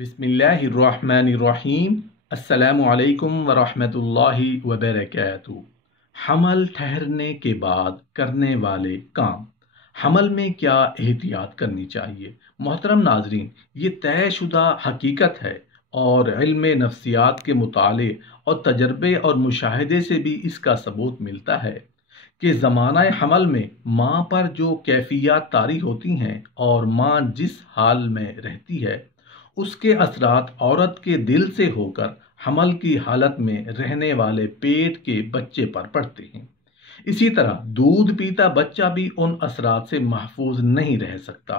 बिस्मिल्लाहिर्रहमानिर्रहीम। अस्सलामु अलैकुम वरहमतुल्लाहि वबरकातुहू। हमल ठहरने के बाद करने वाले काम। हमल में क्या एहतियात करनी चाहिए? मोहतरम नाजरीन, ये तयशुदा हकीकत है और इल्म नफ्सियात के मुताले और तजर्बे और मुशाहिदे से भी इसका सबूत मिलता है कि ज़माना हमल में माँ पर जो कैफियत तारी होती हैं और माँ जिस हाल में रहती है उसके असरात औरत के दिल से होकर हमल की हालत में रहने वाले पेट के बच्चे पर पड़ते हैं। इसी तरह दूध पीता बच्चा भी उन असरात से महफूज नहीं रह सकता,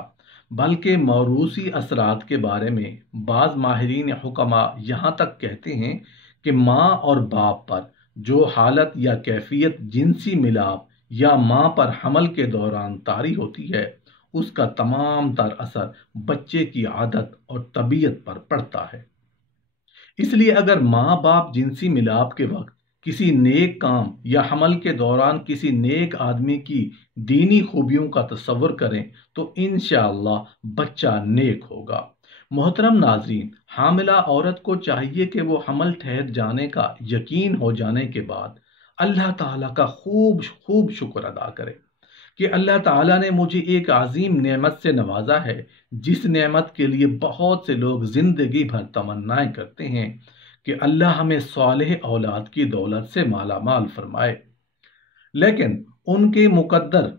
बल्कि मौरूसी असरात के बारे में बाज़ माहिरीन हुक्मा यहाँ तक कहते हैं कि माँ और बाप पर जो हालत या कैफियत जिनसी मिलाप या माँ पर हमल के दौरान तारी होती है उसका तमाम तर असर बच्चे की आदत और तबीयत पर पड़ता है। इसलिए अगर माँ बाप जिनसी मिलाप के वक्त किसी नेक काम या हमल के दौरान किसी नेक आदमी की दीनी खूबियों का तस्वर करें तो इंशाअल्लाह बच्चा नेक होगा। मोहतरम नाजरीन, हामिला औरत को चाहिए कि वो हमल ठहर जाने का यकीन हो जाने के बाद अल्लाह ताला का खूब खूब शुक्र अदा करे कि अल्लाह ताला ने मुझे एक अजीम नेमत से नवाजा है, जिस नेमत के लिए बहुत से लोग जिंदगी भर तमन्नाएं करते हैं कि अल्लाह हमें सालेह औलाद की दौलत से माला माल फरमाए, लेकिन उनके मुकद्दर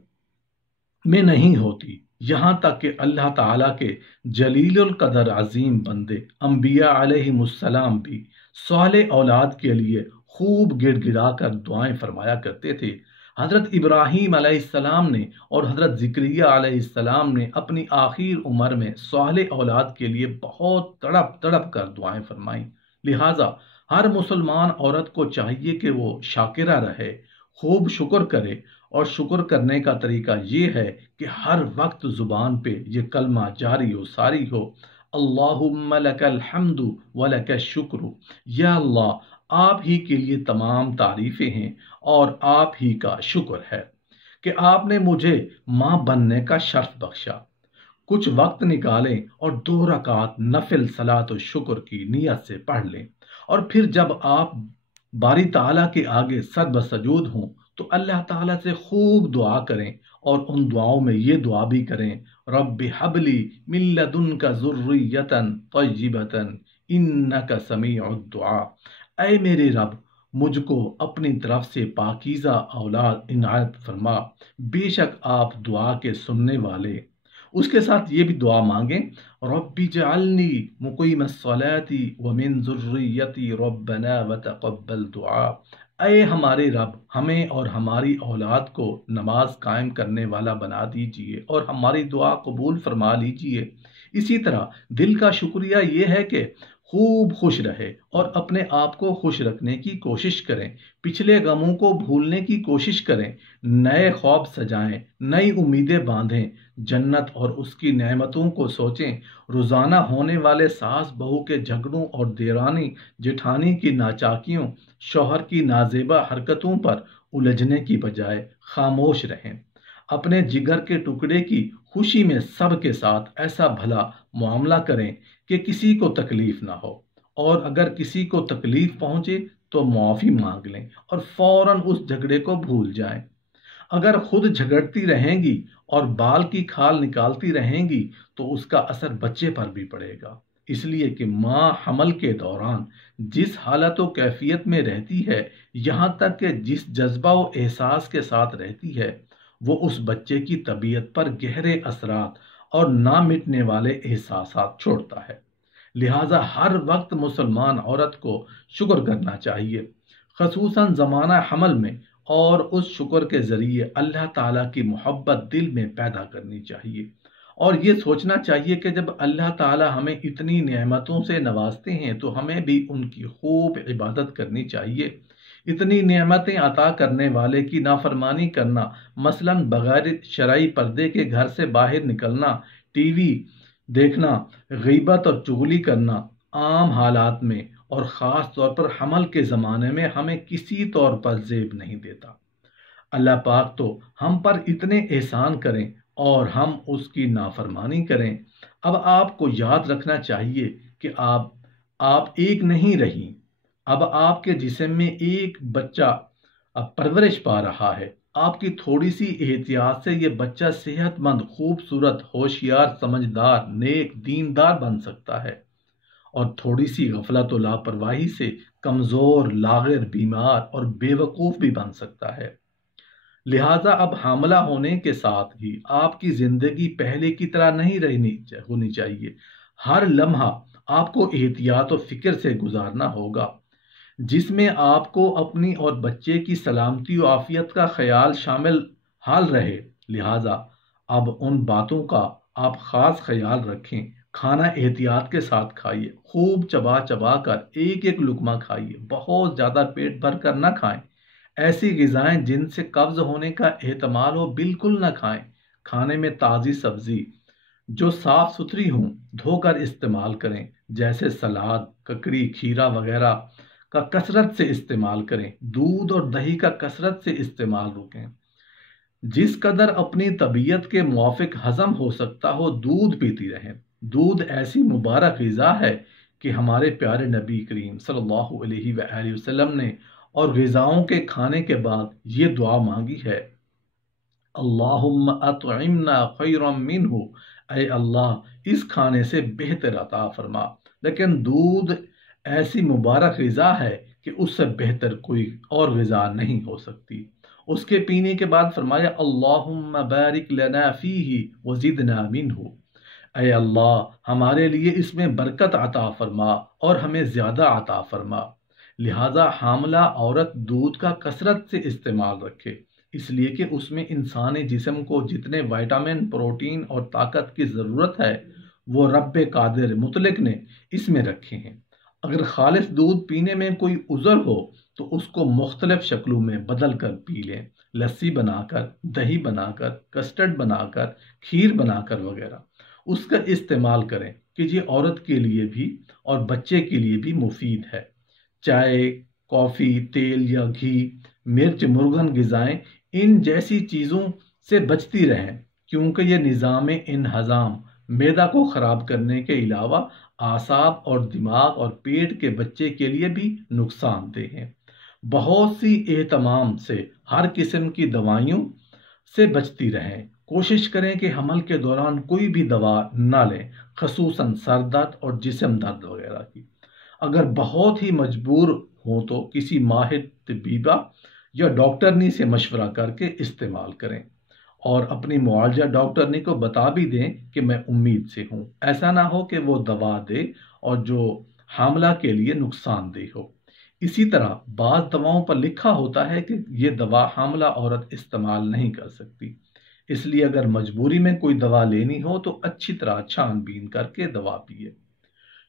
में नहीं होती। यहाँ तक कि अल्लाह ताला के जलीलुल कदर अजीम बंदे अंबिया अलैहिमुस्सलाम भी सालेह औलाद के लिए खूब गिड़गिड़ा कर दुआएं फरमाया करते थे। हज़रत इब्राहीम अलैहिस्सलाम ने और हज़रत ज़िक्रिया अलैहिस्सलाम ने अपनी आखिर उम्र में सालेह औलाद के लिए बहुत तड़प तड़प कर दुआएं फरमाईं। लिहाजा हर मुसलमान औरत को चाहिए कि वो शाकिरा रहे, खूब शुक्र करे, और शुक्र करने का तरीका ये है कि हर वक्त ज़ुबान पे ये कलमा जारी हो सारी हो, अल्लाहुम्मा लकल हम्दु व लकश शुक्र। या अल्लाह, आप ही के लिए तमाम तारीफ़ें हैं और आप ही का शुक्र है कि आपने मुझे माँ बनने का शर्फ बख्शा। कुछ वक्त निकालें और 2 रकात नफिल सलात शुक्र की नीयत से पढ़ लें, और फिर जब आप बारी ताला के आगे सजूद हों तो अल्लाह ताला से खूब दुआ करें और उन दुआओं में ये दुआ भी करें, रब्बि हबली मिन लदुनका ज़ुर्रियतन तय्यिबतन इन्नका समीउद दुआ। ऐ मेरे रब, मुझको अपनी तरफ से पाकीज़ा औलाद इनायत फरमा, बेशक आप दुआ के सुनने वाले। उसके साथ ये भी दुआ मांगें, रब्बी जअलनी मुक़ीमस्सलाती व मिन ज़ुर्रियती रब्बना व तक़ब्बल दुआ। ऐ हमारे रब, हमें और हमारी औलाद को नमाज कायम करने वाला बना दीजिए और हमारी दुआ कबूल फरमा लीजिए। इसी तरह दिल का शुक्रिया ये है कि खूब खुश रहे और अपने आप को खुश रखने की कोशिश करें, पिछले गमों को भूलने की कोशिश करें, नए ख्वाब सजाएं, नई उम्मीदें बांधें, जन्नत और उसकी नेमतों को सोचें। रोज़ाना होने वाले सास बहू के झगड़ों और देरानी जेठानी की नाचाकियों, शौहर की नाजेबा हरकतों पर उलझने की बजाय खामोश रहें। अपने जिगर के टुकड़े की खुशी में सबके साथ ऐसा भला मामला करें कि किसी को तकलीफ ना हो, और अगर किसी को तकलीफ पहुंचे तो माफ़ी मांग लें और फौरन उस झगड़े को भूल जाएं। अगर खुद झगड़ती रहेंगी और बाल की खाल निकालती रहेंगी तो उसका असर बच्चे पर भी पड़ेगा। इसलिए कि माँ हमल के दौरान जिस हालत व कैफियत में रहती है, यहाँ तक कि जिस जज्बा व एहसास के साथ रहती है, वो उस बच्चे की तबीयत पर गहरे असरात और ना मिटने वाले एहसासात छोड़ता है। लिहाजा हर वक्त मुसलमान औरत को शुक्र करना चाहिए, खसूसन ज़माना हमल में, और उस शुक्र के ज़रिए अल्लाह ताला की मोहब्बत दिल में पैदा करनी चाहिए। और ये सोचना चाहिए कि जब अल्लाह ताला हमें इतनी नेमतों से नवाजते हैं तो हमें भी उनकी खूब इबादत करनी चाहिए। इतनी नेमतें अता करने वाले की नाफरमानी करना, मसलन बगैर शरई पर्दे के घर से बाहर निकलना, टीवी देखना, गीबत और चुगली करना आम हालात में और ख़ास तौर पर हमल के ज़माने में हमें किसी तौर पर ज़ेब नहीं देता। अल्लाह पाक तो हम पर इतने एहसान करें और हम उसकी नाफरमानी करें। अब आपको याद रखना चाहिए کہ آپ ایک نہیں رہی، اب آپ کے جسم میں ایک بچہ اب پرورش پا رہا ہے۔ آپ کی تھوڑی سی احتیاط سے یہ بچہ صحت مند، خوبصورت، ہوشیار، سمجھدار، نیک، دیندار بن سکتا ہے، اور تھوڑی سی غفلت و لاپرواہی سے کمزور، لاغر، بیمار اور بے وقوف بھی بن سکتا ہے۔ لہٰذا اب حاملہ ہونے کے ساتھ ہی آپ کی زندگی پہلے کی طرح نہیں ہونی چاہیے۔ ہر لمحہ آپ کو احتیاط و فکر سے گزارنا ہوگا، جس میں آپ کو اپنی اور بچے کی سلامتی و عافیت کا خیال شامل حال رہے۔ لہٰذا اب ان باتوں کا آپ خاص خیال رکھیں۔ کھانا احتیاط کے ساتھ کھائیے، خوب چبا چبا کر ایک ایک لقمہ کھائیے، بہت زیادہ پیٹ بھر کر نہ کھائیں۔ ایسی غذائیں جن سے قبض ہونے کا احتمال ہو بالکل نہ کھائیں۔ کھانے میں تازی سبزی جو صاف ستھری ہوں دھو کر استعمال کریں، جیسے سلاد، ککڑی، کھیرا وغیرہ کا کثرت سے استعمال کریں۔ دودھ اور دہی کا کثرت سے استعمال روکیں۔ جس قدر اپنی طبیعت کے موافق ہضم ہو سکتا ہو دودھ پیتی رہیں۔ دودھ ایسی مبارک غذا ہے کہ ہمارے پیارے نبی کریم صلی اللہ علیہ وآلہ وسلم نے اور غذاؤں کے کھانے کے بعد یہ دعا مانگی ہے، اللہم اطعمنا خیرا منہ، اے اللہ اس کھانے سے بہتر عطا فرما۔ لیکن دودھ ایسی مبارک غذا ہے کہ اس سے بہتر کوئی اور غذا نہیں ہو سکتی۔ اس کے پینے کے بعد فرمایا، اللہم بارک لنا فیہ وزدنا منہ، اے اللہ ہمارے لیے اس میں برکت عطا فرما اور ہمیں زیادہ عطا فرما۔ لہٰذا حاملہ عورت دودھ کا کثرت سے استعمال رکھے، اس لیے کہ اس میں انسانی جسم کو جتنے وائٹامن، پروٹین اور طاقت کی ضرورت ہے وہ رب قادر مطلق نے اس میں رکھے ہیں۔ اگر خالص دودھ پینے میں کوئی عذر ہو تو اس کو مختلف شکلوں میں بدل کر پی لیں، لسی بنا کر، دہی بنا کر، کسٹرڈ بنا کر، کھیر بنا کر وغیرہ اس کا استعمال کریں کہ یہ عورت کے لیے بھی اور بچے کے لیے بھی مفید ہے۔ چائے، کافی، تیل یا گھی، مرچ، مرغن غذائیں ان جیسی چیزوں سے بچتی رہیں، کیونکہ یہ نظام انہضام، معدہ کو خراب کرنے کے علاوہ اعصاب اور دماغ اور پیٹ کے بچے کے لیے بھی نقصان دہ ہیں۔ بہت سی اہتمام سے ہر قسم کی دوائیوں سے بچتی رہیں۔ کوشش کریں کہ حمل کے دوران کوئی بھی دوا نہ لیں، خصوصاً سر درد اور جسم درد وغیرہ کی۔ اگر بہت ہی مجبور ہوں تو کسی ماہر طبیبہ یا ڈاکٹرنی سے مشورہ کر کے استعمال کریں، اور اپنی معالجہ ڈاکٹرنی کو بتا بھی دیں کہ میں امید سے ہوں۔ ایسا نہ ہو کہ وہ دوا دے اور جو حاملہ کے لیے نقصان دہ ہو۔ اسی طرح بعض دواؤں پر لکھا ہوتا ہے کہ یہ دوا حاملہ عورت استعمال نہیں کر سکتی، اس لیے اگر مجبوری میں کوئی دوا لینی ہو تو اچھی طرح چھان بین کر کے دوا پیے۔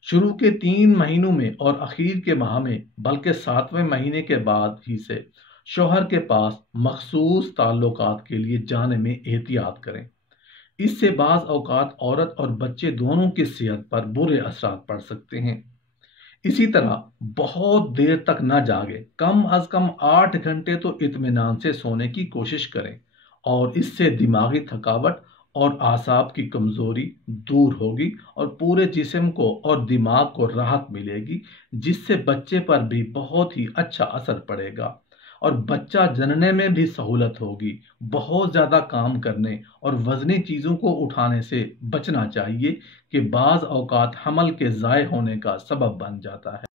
شروع کے 3 مہینوں میں اور اخیر کے ماہ میں بلکہ 7ویں مہینے کے بعد ہی سے شوہر کے پاس مخصوص تعلقات کے لیے جانے میں احتیاط کریں۔ اس سے بعض اوقات عورت اور بچے دونوں کی صحت پر برے اثرات پڑ سکتے ہیں۔ اسی طرح بہت دیر تک نہ جاگیں، کم از کم 8 گھنٹے تو اطمینان سے سونے کی کوشش کریں، اور اس سے دماغی تھکاوٹ اور اعصاب کی کمزوری دور ہوگی اور پورے جسم کو اور دماغ کو راحت ملے گی، جس سے بچے پر بھی بہت ہی اچھا اثر پڑے گا اور بچہ جننے میں بھی سہولت ہوگی۔ بہت زیادہ کام کرنے اور وزنی چیزوں کو اٹھانے سے بچنا چاہیے کہ بعض اوقات حمل کے ضائع ہونے کا سبب بن جاتا ہے۔